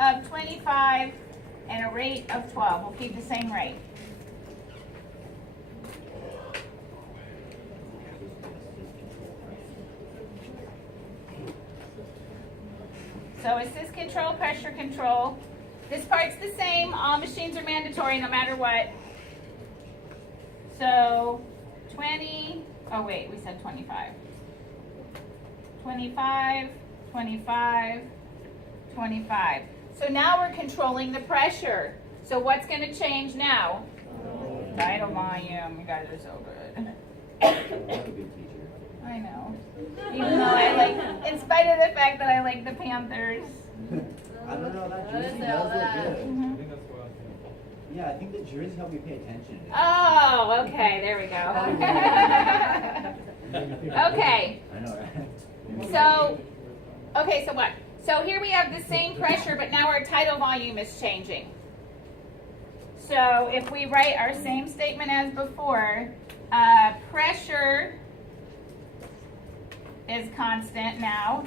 of 25 and a rate of 12. We'll keep the same rate. So assist control, pressure control. This part's the same. All machines are mandatory no matter what. So 20, oh wait, we said 25. 25, 25, 25. So now we're controlling the pressure. So what's going to change now? Tidal volume. You guys are so good. I know. Even though I like, in spite of the fact that I like the Panthers. I don't know, that jersey does look good. Mm-hmm. Yeah, I think the jersey helped me pay attention. Oh, okay, there we go. Okay. I know, right? So, okay, so what? So here we have the same pressure, but now our tidal volume is changing. So if we write our same statement as before, pressure is constant now,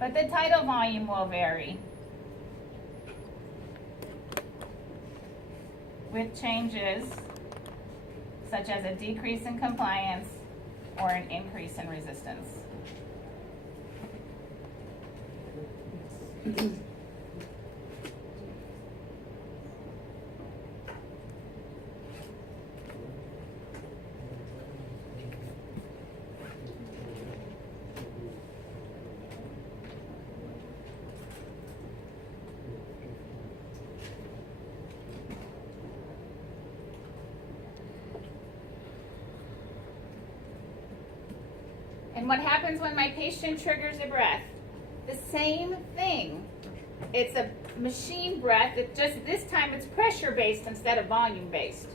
but the tidal volume will vary with changes such as a decrease in compliance or an increase in resistance. And what happens when my patient triggers a breath? The same thing. It's a machine breath, it just this time it's pressure-based instead of volume-based.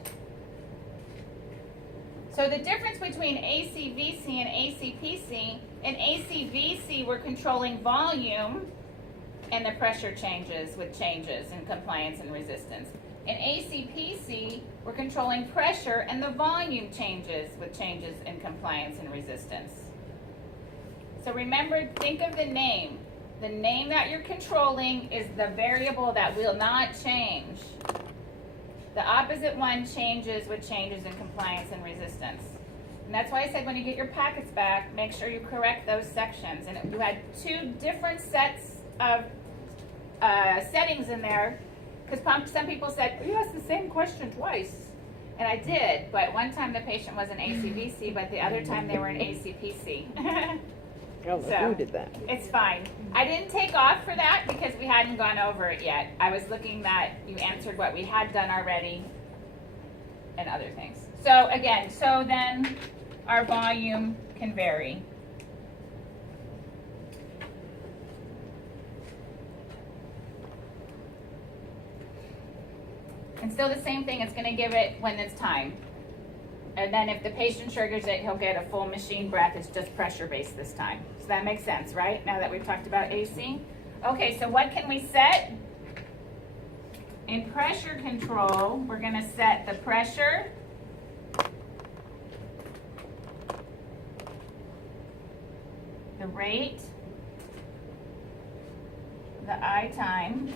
So the difference between ACVC and ACPC, in ACVC we're controlling volume and the pressure changes with changes in compliance and resistance. In ACPC, we're controlling pressure and the volume changes with changes in compliance and resistance. So remember, think of the name. The name that you're controlling is the variable that will not change. The opposite one changes with changes in compliance and resistance. And that's why I said when you get your packets back, make sure you correct those sections. And you had two different sets of settings in there, because some people said, you asked the same question twice. And I did, but one time the patient was in ACVC, but the other time they were in ACPC. Oh, So, who did that? It's fine. I didn't take off for that because we hadn't gone over it yet. I was looking that you answered what we had done already and other things. So again, so then our volume can vary. And still the same thing, it's going to give it when it's time. And then if the patient triggers it, he'll get a full machine breath. It's just pressure-based this time. So that makes sense, right? Now that we've talked about AC. Okay, so what can we set? In pressure control, we're going to set the pressure, the rate, the I time,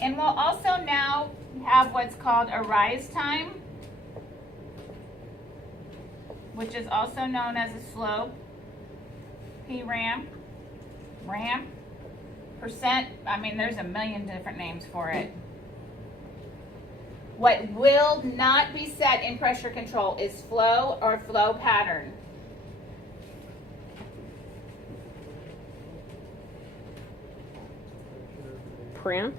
and we'll also now have what's called a rise time, which is also known as a slope, P ramp, percent, I mean there's a million different names for it. What will not be set in pressure control is flow or flow pattern. Pram?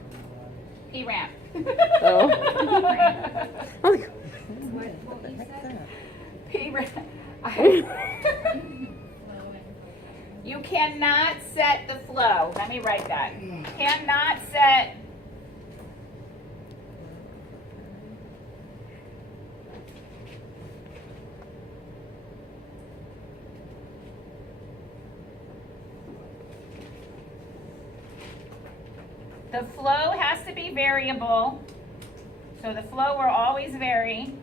P ramp. Oh. P ramp. You cannot set the flow. Let me write that. Cannot set the flow has to be variable. So the flow will always vary.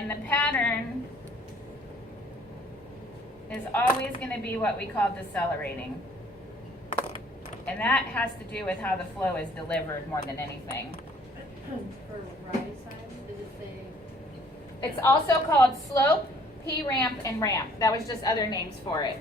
And the pattern is always going to be what we call decelerating. And that has to do with how the flow is delivered more than anything. For rise time, does it say? It's also called slope, P-ramp, and ramp. That was just other names for it.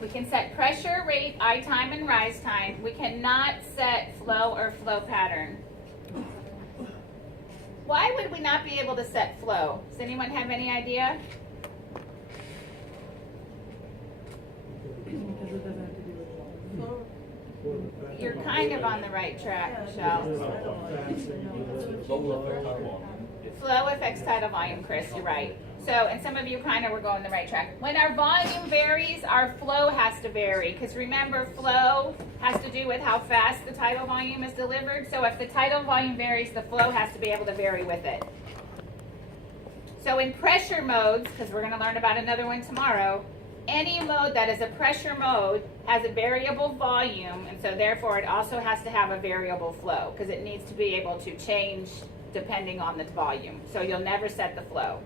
We can set pressure, rate, I time, and rise time. We cannot set flow or flow pattern. Why would we not be able to set flow? Does anyone have any idea? Because it doesn't have to do with water. You're kind of on the right track, Michelle. Flow affects tidal volume, Chris, you're right. So, and some of you kind of were going the right track. When our volume varies, our flow has to vary. Because remember, flow has to do with how fast the tidal volume is delivered. So if the tidal volume varies, the flow has to be able to vary with it. So in pressure modes, because we're going to learn about another one tomorrow, any mode that is a pressure mode has a variable volume, and so therefore it also has to have a variable flow, because it needs to be able to change depending on the volume. So you'll never set the flow.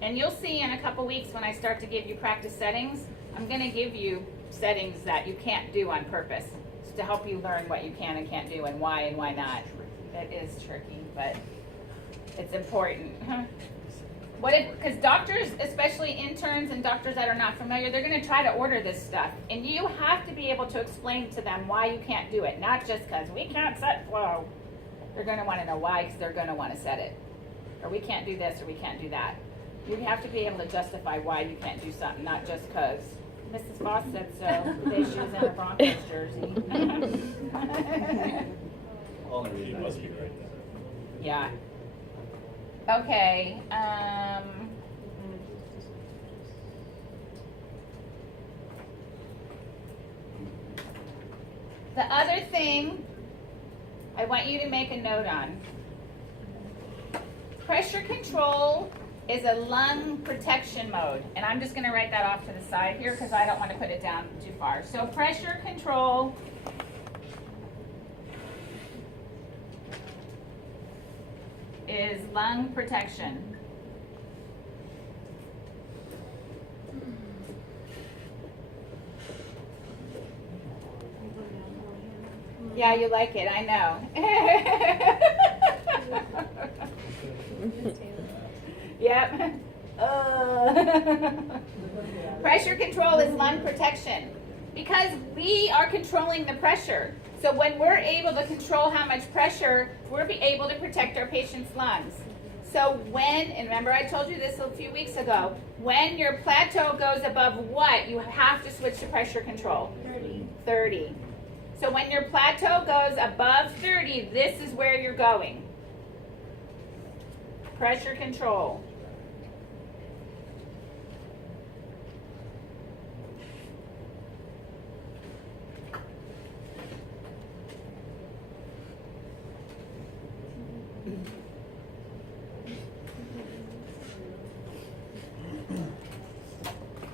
And you'll see in a couple weeks when I start to give you practice settings, I'm going to give you settings that you can't do on purpose to help you learn what you can and can't do and why not. It is tricky, but it's important. What if, because doctors, especially interns and doctors that are not familiar, they're going to try to order this stuff. And you have to be able to explain to them why you can't do it, not just because we can't set flow. They're going to want to know why, because they're going to want to set it. Or we can't do this, or we can't do that. You have to be able to justify why you can't do something, not just because Mrs. Foss said so. Today she was in a Broncos jersey. He must be right there. Yeah. Okay. The other thing I want you to make a note on. Pressure control is a lung protection mode. And I'm just going to write that off to the side here because I don't want to put it down too far. So pressure control is lung protection. Yeah, you like it, I know. Yep. Pressure control is lung protection because we are controlling the pressure. So when we're able to control how much pressure, we'll be able to protect our patient's lungs. So when, and remember I told you this a few weeks ago, when your plateau goes above what, you have to switch to pressure control? 30. So when your plateau goes above 30, this is where you're going. Pressure control.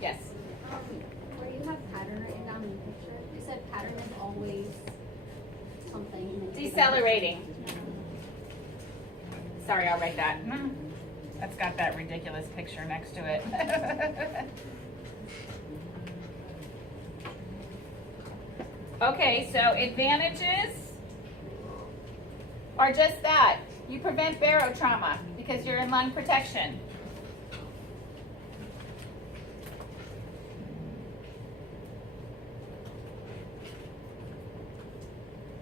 Yes. Where you have pattern written down in the picture, you said pattern is always something. Decelerating. Sorry, I'll write that. That's got that ridiculous picture next to it. Okay, so advantages are just that. You prevent barotrauma because you're in lung protection.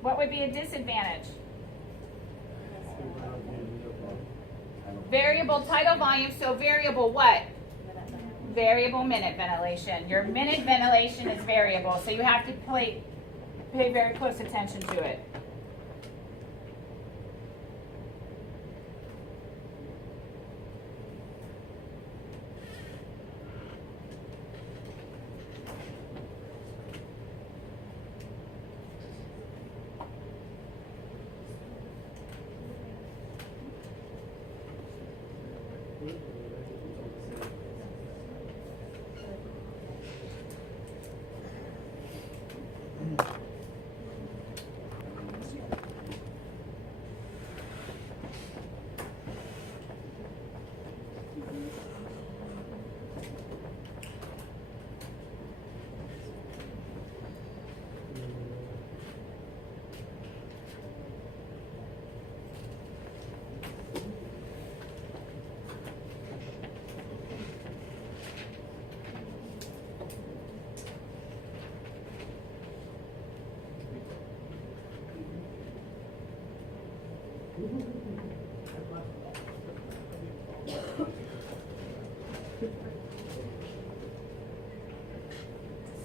What would be a disadvantage? Variable tidal volume, so variable what? Variable minute ventilation. Your minute ventilation is variable, so you have to pay very close attention to it.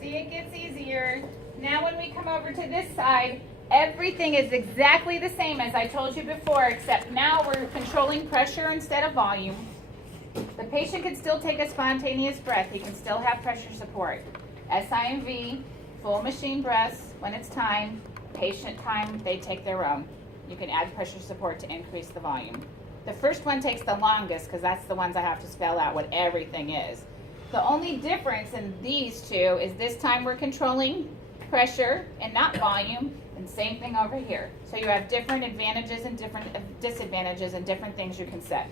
See, it gets easier. Now when we come over to this side, everything is exactly the same as I told you before, except now we're controlling pressure instead of volume. The patient can still take a spontaneous breath. He can still have pressure support. SI and V, full machine breaths when it's time. Patient time, they take their own. You can add pressure support to increase the volume. The first one takes the longest because that's the ones I have to spell out what everything is. The only difference in these two is this time we're controlling pressure and not volume, and same thing over here. So you have different advantages and different disadvantages and different things you can set.